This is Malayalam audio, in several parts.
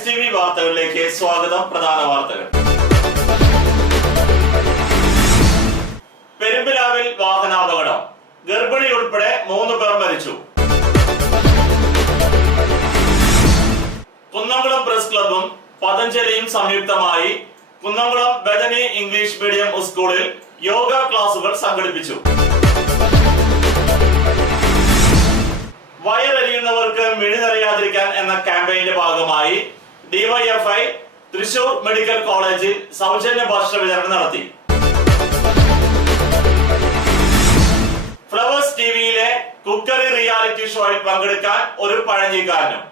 STV വാർത്തകളിലേക്ക് സ്വാഗതം. പ്രധാന വാർത്തകൾ. പെരുമ്പിലാവിൽ വാഹനാപകടം, ഗർഭിണി ഉൾപ്പെടെ 3 പേർ മരിച്ചു. കുന്നംകുളം പ്രസ് ക്ലബും പതഞ്ജലിയും സംയുക്തമായി കുന്നംകുളം ബദനി ഇംഗ്ലീഷ് മീഡിയം സ്കൂളിൽ യോഗ ക്ലാസുകൾ സംഘടിപ്പിച്ചു. വയറെരിയുന്നവർക്ക് മിഴി നിറയാതിരിക്കാൻ എന്ന ക്യാമ്പയിന്റെ ഭാഗമായി DYFI തൃശൂർ മെഡിക്കൽ കോളേജിൽ സൗജന്യ ഭക്ഷണ വിതരണം നടത്തി. ഫ്ലവേഴ്സ് ടിവിയിലെ കുക്കറി റിയാലിറ്റി ഷോയിൽ പങ്കെടുക്കാൻ ഒരു പഴഞ്ഞിക്കാരനും.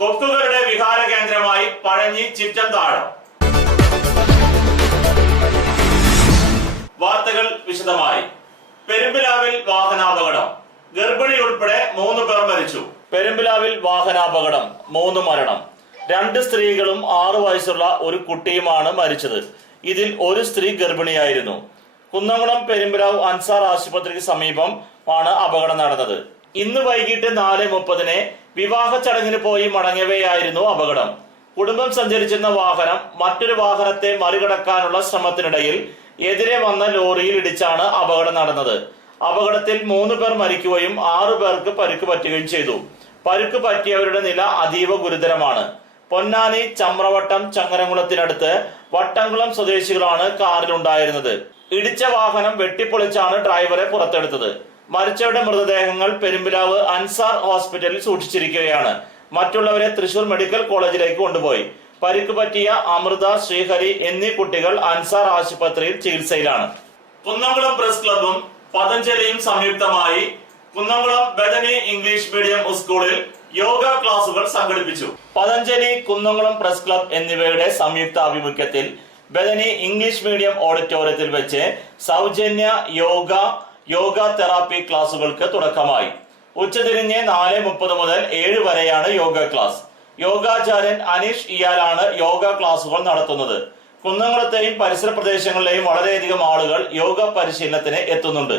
കൊക്കുകളുടെ വിഹാര കേന്ദ്രമായി പഴഞ്ഞി ചിറ്റൻതാഴം. വാർത്തകൾ വിശദമായി. പെരുമ്പിലാവിൽ വാഹനാപകടം, ഗർഭിണി ഉൾപ്പെടെ 3 പേർ മരിച്ചു. പെരുമ്പിലാവിൽ വാഹനാപകടം, 3 മരണം. 2 സ്ത്രീകളും 6 വയസ്സുള്ള ഒരു കുട്ടിയുമാണ് മരിച്ചത്. ഇതിൽ ഒരു സ്ത്രീ ഗർഭിണിയായിരുന്നു. കുന്നംകുളം പെരുമ്പിലാവ് അൻസാർ ആശുപത്രിക്ക് സമീപം ആണ് അപകടം നടന്നത്. ഇന്ന് വൈകിട്ട് 4:30 വിവാഹ ചടങ്ങിന് പോയി മടങ്ങവെയായിരുന്നു അപകടം. കുടുംബം സഞ്ചരിച്ചിരുന്ന വാഹനം മറ്റൊരു വാഹനത്തെ മറികടക്കാനുള്ള ശ്രമത്തിനിടയിൽ എതിരെ വന്ന ലോറിയിൽ ഇടിച്ചാണ് അപകടം നടന്നത്. അപകടത്തിൽ 3 പേർ മരിക്കുകയും 6 പേർക്ക് പരിക്ക് പറ്റുകയും ചെയ്തു. പരിക്ക് പറ്റിയവരുടെ നില അതീവ ഗുരുതരമാണ്. പൊന്നാനി ചമ്രവട്ടം ചങ്ങരംകുളത്തിനടുത്ത് വട്ടംകുളം സ്വദേശികളാണ് കാറിലുണ്ടായിരുന്നത്. ഇടിച്ച വാഹനം വെട്ടിപ്പൊളിച്ചാണ് ഡ്രൈവറെ പുറത്തെടുത്തത്. മരിച്ചവരുടെ മൃതദേഹങ്ങൾ പെരുമ്പിലാവ് അൻസാർ ഹോസ്പിറ്റലിൽ സൂക്ഷിച്ചിരിക്കുകയാണ്. മറ്റുള്ളവരെ തൃശൂർ മെഡിക്കൽ കോളേജിലേക്ക് കൊണ്ടുപോയി. പരിക്ക് പറ്റിയ അമൃത, ശ്രീഹരി എന്നീ കുട്ടികൾ അൻസാർ ആശുപത്രിയിൽ ചികിത്സയിലാണ്. കുന്നംകുളം പ്രസ് ക്ലബും പതഞ്ജലിയും സംയുക്തമായി കുന്നംകുളം ബദനി ഇംഗ്ലീഷ് മീഡിയം സ്കൂളിൽ യോഗ ക്ലാസുകൾ സംഘടിപ്പിച്ചു. പതഞ്ജലി, കുന്നംകുളം പ്രസ് ക്ലബ് എന്നിവയുടെ സംയുക്ത ആഭിമുഖ്യത്തിൽ ബദനി ഇംഗ്ലീഷ് മീഡിയം ഓഡിറ്റോറിയത്തിൽ വെച്ച് സൗജന്യ യോഗ തെറാപ്പി ക്ലാസുകൾക്ക് തുടക്കമായി. ഉച്ചതിരിഞ്ഞ് 4:30 മുതൽ 7 വരെയാണ് യോഗ ക്ലാസ്. യോഗാചാര്യൻ അനീഷ് ഇയാലാണ് യോഗ ക്ലാസുകൾ നടത്തുന്നത്. കുന്നംകുളത്തെയും പരിസര പ്രദേശങ്ങളിലെയും വളരെയധികം ആളുകൾ യോഗ പരിശീലനത്തിന് എത്തുന്നുണ്ട്.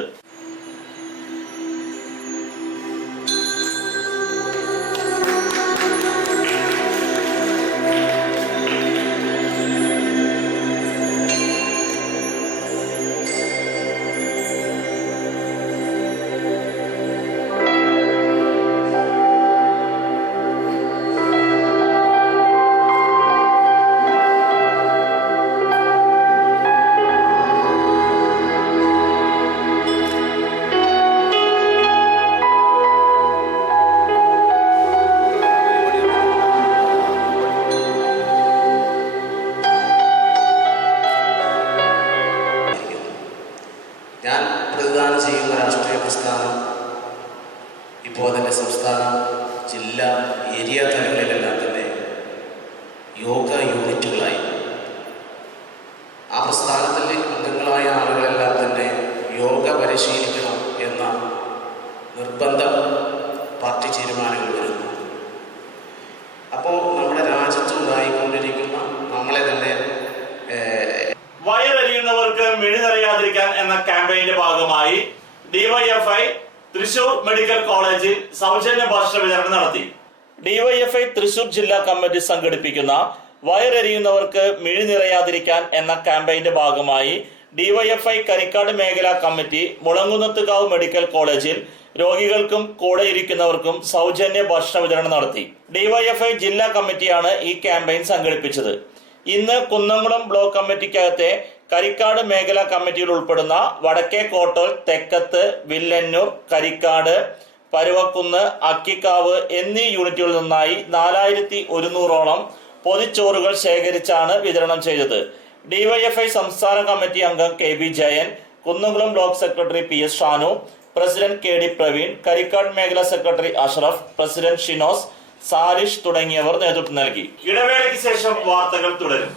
ഞാൻ പ്രതിദാനം ചെയ്യുന്ന രാഷ്ട്രീയ പ്രസ്ഥാനം ഇപ്പോൾ തന്നെ സംസ്ഥാന, ജില്ലാ, ഏരിയ തലങ്ങളിലെല്ലാം തന്നെ യോഗ യൂണിറ്റുകളായി. ആ പ്രസ്ഥാനത്തിലെ അംഗങ്ങളായ ആളുകളെല്ലാം തന്നെ യോഗ പരിശീലിക്കണം എന്ന നിർബന്ധം പാർട്ടി തീരുമാനങ്ങൾ വരുന്നു. അപ്പോൾ നമ്മുടെ രാജ്യത്തുണ്ടായിക്കൊണ്ടിരിക്കുന്ന നമ്മളെ തന്നെ വയറെരിയുന്നവർക്ക് മിഴി നിറയാതിരിക്കാൻ എന്ന ക്യാമ്പയിന്റെ ഭാഗമായി DYFI തൃശൂർ മെഡിക്കൽ കോളേജിൽ സൗജന്യ ഭക്ഷണ വിതരണം നടത്തി. DYFI തൃശൂർ ജില്ലാ കമ്മിറ്റി സംഘടിപ്പിക്കുന്ന വയറെരിയുന്നവർക്ക് മിഴി നിറയാതിരിക്കാൻ എന്ന ക്യാമ്പയിന്റെ ഭാഗമായി DYFI കരിക്കാട് മേഖലാ കമ്മിറ്റി മുളങ്കുന്നത്തുകാവ് മെഡിക്കൽ കോളേജിൽ രോഗികൾക്കും കൂടെ ഇരിക്കുന്നവർക്കും സൗജന്യ ഭക്ഷണ വിതരണം നടത്തി. DYFI ജില്ലാ കമ്മിറ്റിയാണ് ഈ ക്യാമ്പയിൻ സംഘടിപ്പിച്ചത്. ഇന്ന് കുന്നംകുളം ബ്ലോക്ക് കമ്മിറ്റിക്കകത്തെ കരിക്കാട് മേഖലാ കമ്മിറ്റിയിൽ ഉൾപ്പെടുന്ന വടക്കേക്കോട്ടോൽ, തെക്കത്ത്, വില്ലന്നൂർ, കരിക്കാട്, പരുവക്കുന്ന്, അക്കിക്കാവ് എന്നീ യൂണിറ്റുകളിൽ നിന്നായി 4100ഓളം പൊതിച്ചോറുകൾ ശേഖരിച്ചാണ് വിതരണം ചെയ്തത്. DYFI സംസ്ഥാന കമ്മിറ്റി അംഗം KB Jayan, Kunnamkulam block secretary PS Shanu, president KD Praveen, Karikkad മേഖലാ സെക്രട്ടറി അഷ്റഫ്, പ്രസിഡന്റ് ഷിനോസ്, സാരിഷ് തുടങ്ങിയവർ നേതൃത്വം നൽകി. ഇടവേളയ്ക്ക് ശേഷം വാർത്തകൾ തുടരും.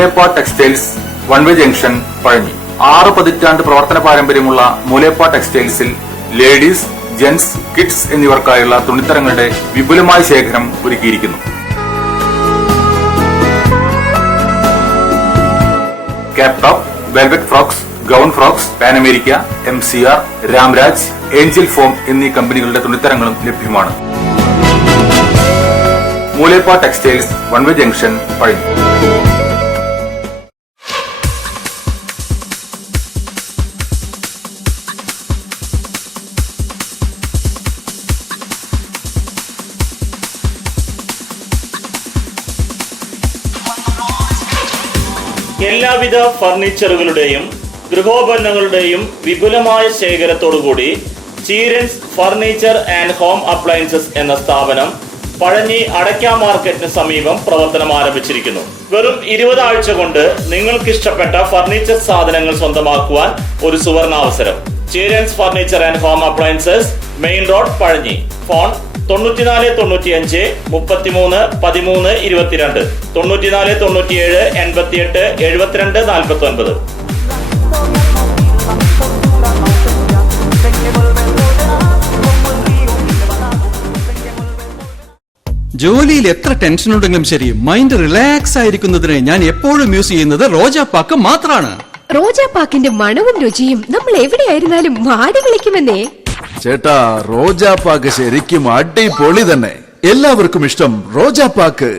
Mooleppa textiles one way junction Pazhanji. 6 പതിറ്റാണ്ട് പ്രവർത്തന പാരമ്പര്യമുള്ള മൂലേപ്പ ടെക്സ്റ്റൈൽസിൽ ലേഡീസ്, ജെന്റ്സ്, കിഡ്സ് എന്നിവർക്കായുള്ള തുണിത്തരങ്ങളുടെ വിപുലമായ ശേഖരം ഒരുക്കിയിരിക്കുന്നു. Cap top, velvet frocks, gown frocks, Panamerica, MCR, Ramraj, angel form എന്നീ കമ്പനികളുടെ തുണിത്തരങ്ങളും ലഭ്യമാണ്. Mooleppa textiles, one way junction, Pazhanji. എല്ലാവിധ ഫർണിച്ചറുകളുടെയും ഗൃഹോപകരണങ്ങളുടെയും വിപുലമായ ശേഖരത്തോടുകൂടി ചീരൻസ് ഫർണിച്ചർ ആൻഡ് ഹോം അപ്ലയൻസസ് എന്ന സ്ഥാപനം പഴഞ്ഞി അടയ്ക്ക മാർക്കറ്റിന് സമീപം പ്രവർത്തനം ആരംഭിച്ചിരിക്കുന്നു. വെറും 20 ആഴ്ച കൊണ്ട് നിങ്ങൾക്ക് ഇഷ്ടപ്പെട്ട ഫർണിച്ചർ സാധനങ്ങൾ സ്വന്തമാക്കുവാൻ ഒരു സുവർണാവസരം. Cheerans furniture and home appliances, main road, Pazhanji. Phone 94 95 33 13 22, 94 97 88 72 49. ജോലിയിൽ എത്ര ടെൻഷൻ ഉണ്ടെങ്കിലും ശരി, മൈൻഡ് റിലാക്സ് ആയിരിക്കുന്നതിന് ഞാൻ എപ്പോഴും യൂസ് ചെയ്യുന്നത് റോജാപ്പാക്ക് മാത്രമാണ്. റോജാപ്പാക്കിന്റെ മണവും രുചിയും നമ്മൾ എവിടെയായിരുന്നാലും വാടി വിളിക്കുമെന്നേ. ചേട്ടാ, റോജാപ്പാക്ക് ശരിക്കും അടിപൊളി തന്നെ. എല്ലാവർക്കും ഇഷ്ടം റോജാപ്പാക്ക്.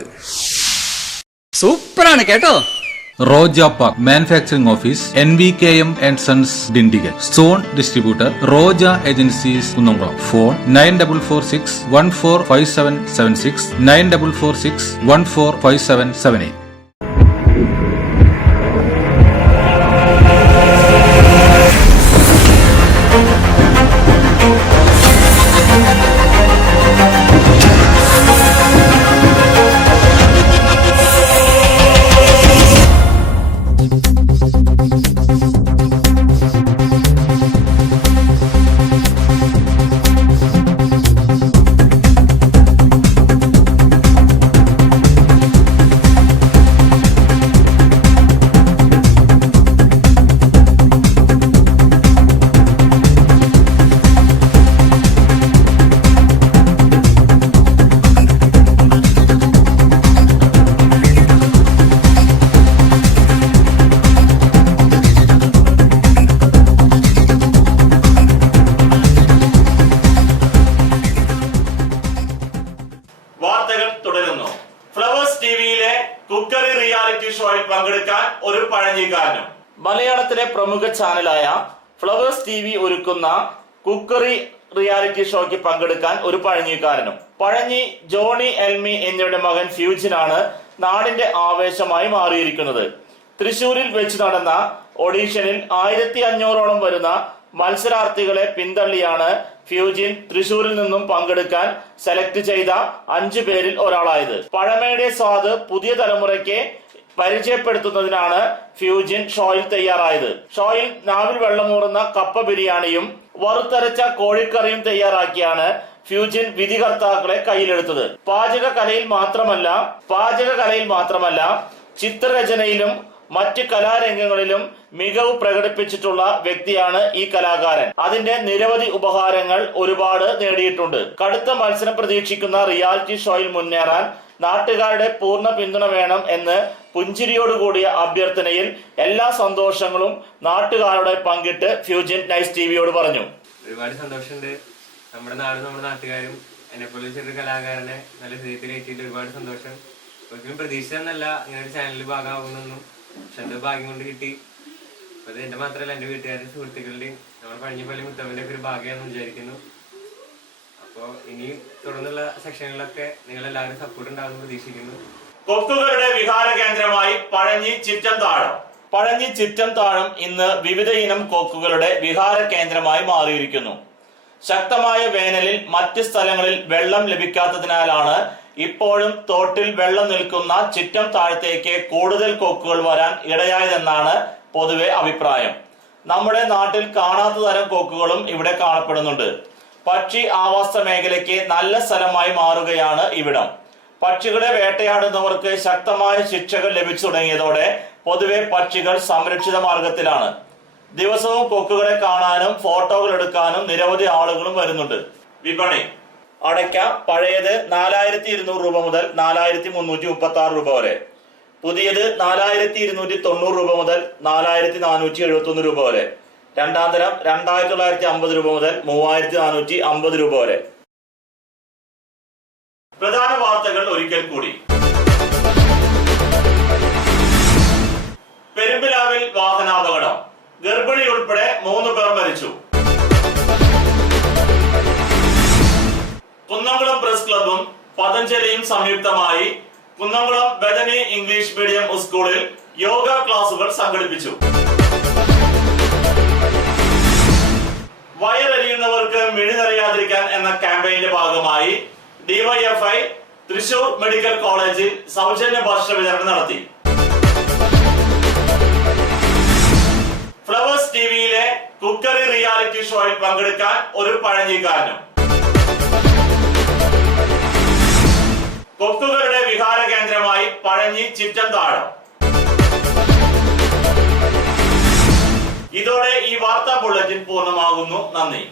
സൂപ്പറാണ് കേട്ടോ. Rojapak Manufacturing Office, NVKM and Sons, Dindigul. Zone Distributor, Roja Agencies, Kunnamkuളം. Phone 9446 145776, 9446 145778. Cookery reality ഷോയിൽ പങ്കെടുക്കാൻ ഒരു പഴഞ്ഞിക്കാരനും. മലയാളത്തിലെ പ്രമുഖ ചാനലായ ഫ്ലവേഴ്സ് TV ഒരുക്കുന്ന കുക്കറി റിയാലിറ്റി ഷോയ്ക്ക് പങ്കെടുക്കാൻ ഒരു പഴഞ്ഞിക്കാരനും. പഴഞ്ഞി ജോണി എൽമി എന്നിവരുടെ മകൻ ഫ്യൂജിനാണ് നാടിന്റെ ആവേശമായി മാറിയിരിക്കുന്നത്. തൃശൂരിൽ വെച്ച് നടന്ന ഓഡീഷനിൽ 1500ഓളം വരുന്ന മത്സരാർത്ഥികളെ പിന്തള്ളിയാണ് ഫ്യൂജിൻ തൃശൂരിൽ നിന്നും പങ്കെടുക്കാൻ സെലക്ട് ചെയ്ത 5 പേരിൽ ഒരാളായത്. പഴമയുടെ സ്വാദ് പുതിയ തലമുറയ്ക്ക് പരിചയപ്പെടുത്തുന്നതിനാണ് ഫ്യൂജിൻ ഷോയിൽ തയ്യാറായത്. ഷോയിൽ നാവിൽ വെള്ളമൂറുന്ന കപ്പ ബിരിയാണിയും വറുത്തരച്ച കോഴിക്കറിയും തയ്യാറാക്കിയാണ് ഫ്യൂജിൻ വിധികർത്താക്കളെ കയ്യിലെടുത്തത്. പാചകകലയിൽ മാത്രമല്ല ചിത്രരചനയിലും മറ്റ് കലാരംഗങ്ങളിലും മികവ് പ്രകടിപ്പിച്ചിട്ടുള്ള വ്യക്തിയാണ് ഈ കലാകാരൻ. അതിന്റെ നിരവധി ഉപഹാരങ്ങൾ ഒരുപാട് നേടിയിട്ടുണ്ട്. കടുത്ത മത്സരം പ്രതീക്ഷിക്കുന്ന റിയാലിറ്റി ഷോയിൽ മുന്നേറാൻ നാട്ടുകാരുടെ പൂർണ്ണ പിന്തുണ വേണം എന്ന് പുഞ്ചിരിയോടുകൂടിയ അഭ്യർത്ഥനയിൽ എല്ലാ സന്തോഷങ്ങളും നാട്ടുകാരോടെ പങ്കിട്ട് ഫ്യൂജിൻ നൈസ് ടിവിയോട് പറഞ്ഞു. ഒരുപാട് സന്തോഷമുണ്ട്. നമ്മുടെ നാടും നമ്മുടെ നാട്ടുകാരും എന്നെപ്പോലെ ചെറിയ കലാകാരനെ നല്ല ഹൃദയത്തിലേറ്റിട്ട് ഒരുപാട് സന്തോഷം. ഒരിക്കലും പ്രതീക്ഷിച്ചെന്നല്ല ഇങ്ങനെ ഒരു ചാനലിൽ ഭാഗമാകുന്നൊന്നും, പക്ഷെ എന്റെ ഭാഗ്യം കൊണ്ട് കിട്ടി. അത് എന്റെ മാത്രമല്ല എന്റെ വീട്ടുകാരുടെ സുഹൃത്തുക്കളുടെയും നമ്മുടെ പഴഞ്ഞിപ്പള്ളി മുത്തമ്മന്റെ ഒക്കെ ഒരു ഭാഗ്യമാണെന്ന് വിചാരിക്കുന്നു. അപ്പോൾ ഇനി തുടർന്നുള്ള സെക്ഷനുകളിലൊക്കെ നിങ്ങൾ എല്ലാവരും സപ്പോർട്ട് ഉണ്ടാകുമെന്ന് പ്രതീക്ഷിക്കുന്നു. കൊക്കുകളുടെ വിഹാര കേന്ദ്രമായി പഴഞ്ഞി ചിറ്റംതാഴം ഇന്ന് വിവിധ ഇനം കൊക്കുകളുടെ വിഹാര കേന്ദ്രമായി മാറിയിരിക്കുന്നു. ശക്തമായ വേനലിൽ മറ്റ് സ്ഥലങ്ങളിൽ വെള്ളം ലഭിക്കാത്തതിനാലാണ് ഇപ്പോഴും തോട്ടിൽ വെള്ളം നിൽക്കുന്ന ചിറ്റംതാഴത്തേക്ക് കൂടുതൽ കൊക്കുകൾ വരാൻ ഇടയായതെന്നാണ് പൊതുവെ അഭിപ്രായം. നമ്മുടെ നാട്ടിൽ കാണാത്ത തരം കൊക്കുകളും ഇവിടെ കാണപ്പെടുന്നുണ്ട്. പക്ഷി ആവാസ മേഖലയ്ക്ക് നല്ല സ്ഥലമായി മാറുകയാണ് ഇവിടം. പക്ഷികളെ വേട്ടയാടുന്നവർക്ക് ശക്തമായ ശിക്ഷകൾ ലഭിച്ചു തുടങ്ങിയതോടെ പൊതുവെ പക്ഷികൾ സംരക്ഷിത മാർഗത്തിലാണ്. ദിവസവും കൊക്കുകളെ കാണാനും ഫോട്ടോകൾ എടുക്കാനും നിരവധി ആളുകളും വരുന്നുണ്ട്. വിപണി: അടയ്ക്ക പഴയത് 4200 രൂപ മുതൽ 4336 രൂപ വരെ, പുതിയത് 4290 രൂപ മുതൽ 4471 രൂപ വരെ, രണ്ടാം തരം 2950 രൂപ മുതൽ 3450 രൂപ വരെ. പ്രധാന വാർത്തകൾ ഒരിക്കൽ കൂടി. പെരുമ്പിലാവിൽ വാഹനാപകടം, ഗർഭിണി ഉൾപ്പെടെ 3 പേർ മരിച്ചു. കുന്നംകുളം പ്രസ് ക്ലബും പതഞ്ജലിയും സംയുക്തമായി കുന്നംകുളം ബദനി ഇംഗ്ലീഷ് മീഡിയം സ്കൂളിൽ യോഗ ക്ലാസുകൾ സംഘടിപ്പിച്ചു. വയറെരിയുന്നവർക്ക് മിഴി നിറയാതിരിക്കാൻ എന്ന ക്യാമ്പയിന്റെ ഭാഗമായി ഡിവൈഎഫ്ഐ തൃശൂർ മെഡിക്കൽ കോളേജിൽ സൗജന്യ ഭക്ഷണ വിതരണം നടത്തി. ഫ്ലവേഴ്സ് ടിവിയിലെ കുക്കറി റിയാലിറ്റി ഷോയിൽ പങ്കെടുക്കാൻ ഒരു പഴഞ്ഞിക്കാരനും. കൊക്കുകളുടെ വിഹാര കേന്ദ്രമായി പഴഞ്ഞി ചിറ്റൻതാഴം. ഇതോടെ ഈ വാർത്താ ബുള്ളറ്റിൻ പൂർണ്ണമാകുന്നു. നന്ദി.